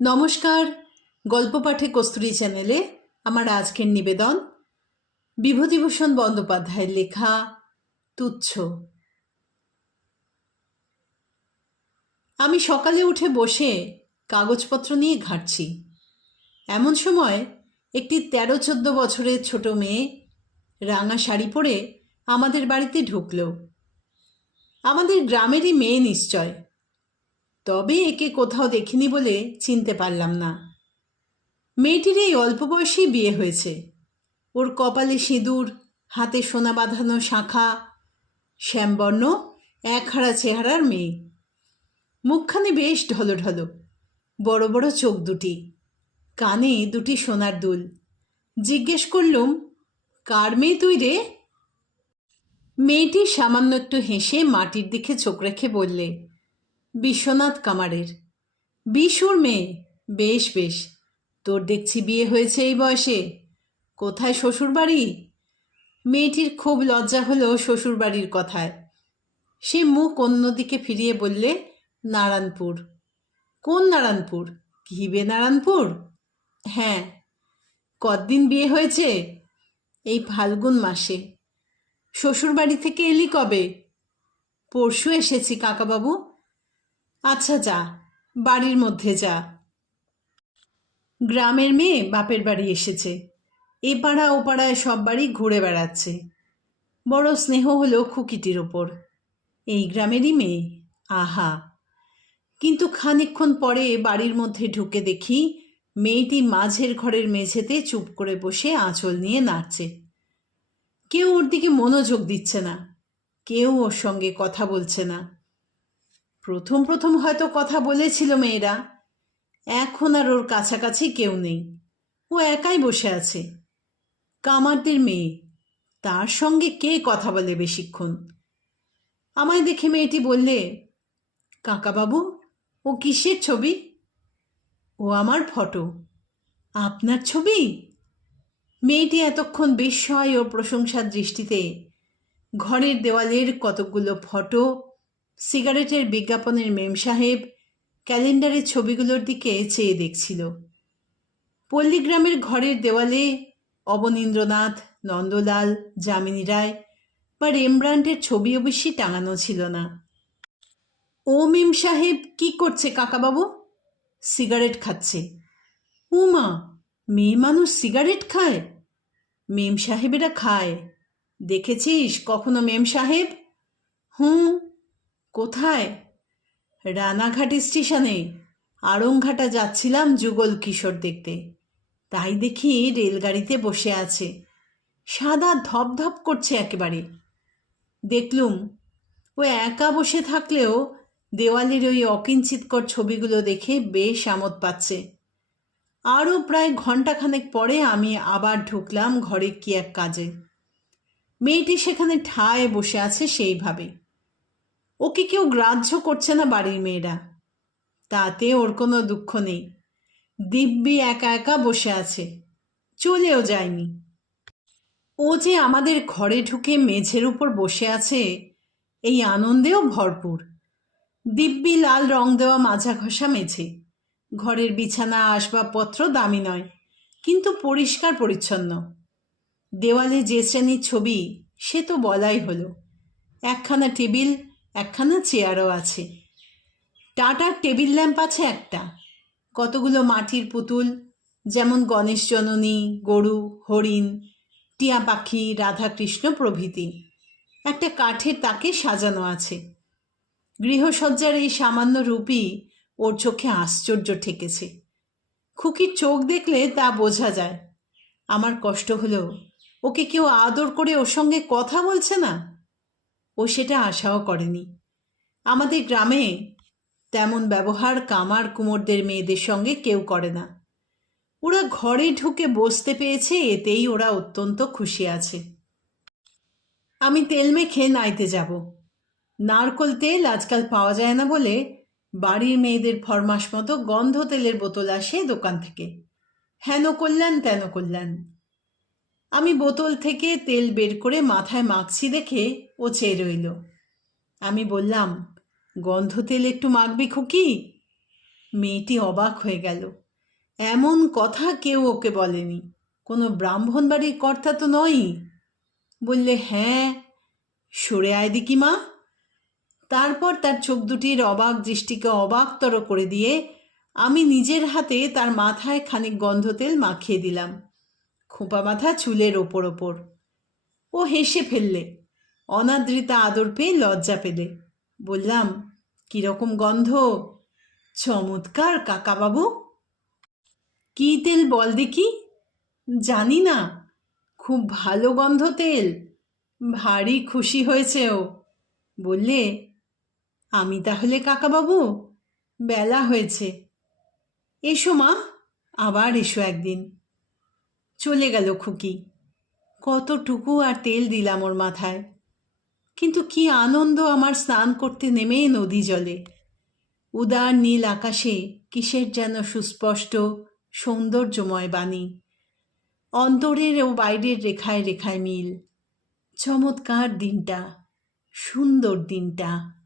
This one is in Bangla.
নমস্কার। গল্প পাঠে কস্তুরী চ্যানেলে আমার আজকের নিবেদন বিভূতিভূষণ বন্দ্যোপাধ্যায়ের লেখা তুচ্ছ। আমি সকালে উঠে বসে কাগজপত্র নিয়ে ঘাঁটছি। এমন সময় একটি 13-14 বছরের ছোট মেয়ে রাঙা শাড়ি পরে আমাদের বাড়িতে ঢুকল। আমাদের গ্রামেরই মেয়ে নিশ্চয়, তবে একে কোথাও দেখিনি বলে চিনতে পারলাম না। মেয়েটির এই অল্প বয়সেই বিয়ে হয়েছে। ওর কপালে সিঁদুর, হাতে সোনা বাঁধানো শাঁখা, শ্যামবর্ণ একহারা চেহারার মেয়ে। মুখখানে বেশ ঢলঢল, বড় বড় চোখ দুটি, কানে দুটি সোনার দুল। জিজ্ঞেস করলুম, কার মেয়ে তুই রে? মেয়েটি সামান্য একটু হেসে মাটির দিকে চোখ রেখে বললে, বিশ্বনাথ কামারের। বিশুর মেয়ে। বেশ বেশ, তোর দেখছি বিয়ে হয়েছে এই বয়সে। কোথায় শ্বশুরবাড়ি? মেয়েটির খুব লজ্জা হলো শ্বশুরবাড়ির কথায়। সে মুখ অন্যদিকে ফিরিয়ে বললে, নারায়ণপুর। কোন নারায়ণপুর? ঘিবে নারায়ণপুর? হ্যাঁ। কতদিন বিয়ে হয়েছে? এই ফাল্গুন মাসে। শ্বশুরবাড়ি থেকে এলি কবে? পরশু এসেছি কাকাবাবু। আচ্ছা যা, বাড়ির মধ্যে যা। গ্রামের মেয়ে বাপের বাড়ি এসেছে, এ পাড়া ও পাড়ায় সব বাড়ি ঘুরে বেড়াচ্ছে। বড় স্নেহ হলো খুকিটির ওপর। এই গ্রামেরই মেয়ে, আহা! কিন্তু খানিকক্ষণ পরে বাড়ির মধ্যে ঢুকে দেখি মেয়েটি মাঝের ঘরের মেঝেতে চুপ করে বসে আঁচল নিয়ে নাড়ছে। কেউ ওর দিকে মনোযোগ দিচ্ছে না, কেউ ওর সঙ্গে কথা বলছে না। প্রথম প্রথম হয়তো কথা বলেছিল মেয়েরা, এখন আর ওর কাছাকাছি কেউ নেই। ও একাই বসে আছে। কামারদের মেয়ে, তার সঙ্গে কে কথা বলে বেশিক্ষণ? আমায় দেখে মেয়েটি বললে, কাকাবাবু, ও কিসের ছবি? ও আমার ফটো। আপনার ছবি? মেয়েটি এতক্ষণ বিস্ময় ও প্রশংসার দৃষ্টিতে ঘরের দেওয়ালের কতকগুলো ফটো, সিগারেটের বিজ্ঞাপনের মেম সাহেব, ক্যালেন্ডারের ছবিগুলোর দিকে চেয়ে দেখছিল। পল্লীগ্রামের ঘরের দেওয়ালে অবনীন্দ্রনাথ, নন্দলাল, যামিনী রায় বা রেমব্রান্ডের ছবিও বেশি টাঙানো ছিল না। ও মেম সাহেব কি করছে কাকাবাবু? সিগারেট খাচ্ছে। উমা, মেয়ে মানুষ সিগারেট খায়? মেম সাহেবেরা খায়। দেখেছিস কখনো মেম সাহেব? হুঁ। কোথায়? রানাঘাট স্টেশনে আড়ংঘাটা যাচ্ছিলাম যুগল কিশোর দেখতে। তাই দেখি রেলগাড়িতে বসে আছে, সাদা ধপধপ করছে একেবারে। দেখলুম ও একা বসে থাকলেও দেওয়ালের ওই অকিঞ্চিতকর ছবিগুলো দেখে বেশ আমোদ পাচ্ছে। আরও প্রায় ঘণ্টাখানেক পরে আমি আবার ঢুকলাম ঘরে কি এক কাজে। মেয়েটি সেখানে ঠায় বসে আছে সেইভাবে। ওকে কেউ গ্রাহ্য করছে না বাড়ির মেয়েরা, তাতে ওর কোনো দুঃখ নেই। দিব্যি একা একা বসে আছে, চলেও যায়নি। ও যে আমাদের ঘরে ঢুকে মেঝের উপর বসে আছে, এই আনন্দেও ভরপুর। দিব্যি লাল রং দেওয়া মাজা ঘষা মেঝে। ঘরের বিছানা আসবাবপত্র দামি নয়, কিন্তু পরিষ্কার পরিচ্ছন্ন। দেওয়ালে যে শ্রেণীর ছবি সে তো বলাই হলো। একখানা টেবিল, একখানা চেয়ারও আছে। টাটার টেবিল ল্যাম্প আছে একটা। কতগুলো মাটির পুতুল, যেমন গণেশ জননী, গরু, হরিণ, টিয়া পাখি, রাধাকৃষ্ণ প্রভৃতি একটা কাঠের তাকে সাজানো আছে। গৃহসজ্জার এই সামান্য রূপই ওর চোখে আশ্চর্য ঠেকেছে। খুকির চোখ দেখলে তা বোঝা যায়। আমার কষ্ট হলো, ওকে কেউ আদর করে ওর সঙ্গে কথা বলছে না। ও সেটা আশাও করেনি। আমাদের গ্রামে তেমন ব্যবহার কামার কুমোরদের মেয়েদের সঙ্গে কেউ করে না। ওরা ঘরে ঢুকে বসতে পেয়েছে, এতেই ওরা অত্যন্ত খুশি আছে। আমি তেল মেখে নাইতে যাব। নারকোল তেল আজকাল পাওয়া যায় না বলে বাড়ির মেয়েদের ফরমাস মতো গন্ধ তেলের বোতল আসে দোকান থেকে। হেন কল্যাণ তেন কল্যাণ। আমি বোতল থেকে তেল বের করে মাথায় মাখছি দেখে ও চেয়ে রইল। আমি বললাম, গন্ধ তেল একটু মাখবি খুকি? মেয়েটি অবাক হয়ে গেল। এমন কথা কেউ ওকে বলেনি। কোনো ব্রাহ্মণ বাড়ির কর্তা তো নয়ই। বললে, হ্যাঁ, সরে আয় দিকি মা। তারপর তার চোখ দুটির অবাক দৃষ্টিকে অবাকতর করে দিয়ে আমি নিজের হাতে তার মাথায় খানিক গন্ধ তেল মাখিয়ে দিলাম, খোঁপা মাথা চুলের ওপর ওপর। ও হেসে ফেললে, অনাদৃতা আদর পেয়ে লজ্জা পেলে। বললাম, কিরকম গন্ধ? চমৎকার কাকাবাবু। কী তেল বল দেখি। জানি না, খুব ভালো গন্ধ তেল। ভারী খুশি হয়েছে ও। বললে, আমি তাহলে কাকাবাবু? বেলা হয়েছে। এসো মা, আবার এসো একদিন। চলে গেল খুকি। কতটুকু আর তেল দিলাম ওর মাথায়। কিন্তু কি আনন্দ আমার স্নান করতে নেমে নদী জলে। উদার নীল আকাশে কিসের যেন সুস্পষ্ট সৌন্দর্যময় বাণী, অন্তরের ও বাইরের রেখায় রেখায় মিল। চমৎকার দিনটা, সুন্দর দিনটা।